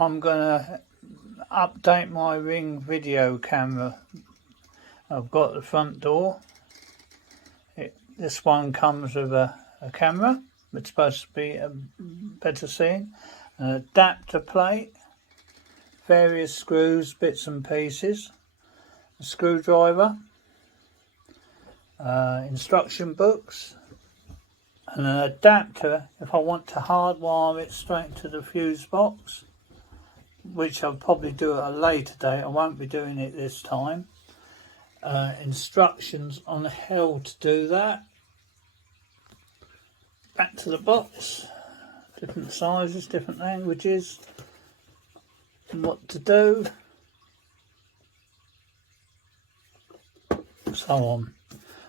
I'm gonna update my Ring video camera. I've got the front door. This one comes with a camera. It's supposed to be better seeing. An adapter plate, various screws, bits and pieces, a screwdriver, instruction books, and an adapter if I want to hardwire it straight to the fuse box, which I'll probably do at a later date. I won't be doing it this time. Instructions on how to do that. Back to the box, different sizes, different languages, and what to do, so on.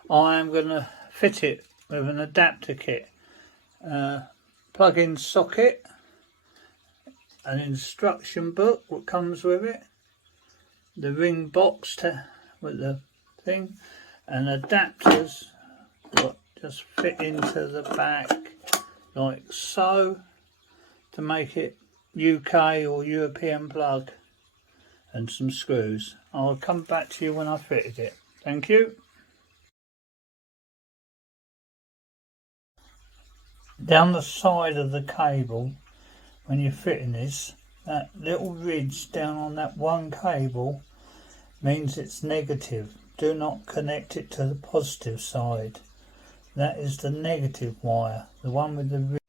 I am going to fit it with an adapter kit, plug-in socket, an instruction book what comes with it, the Ring box with the thing, and adapters what just fit into the back like so to make it UK or European plug, and some screws. I'll come back to you when I fitted it. Thank you. Down the side of the cable, when you're fitting this, that little ridge down on that one cable means it's negative. Do not connect it to the positive side. That is the negative wire, the one with the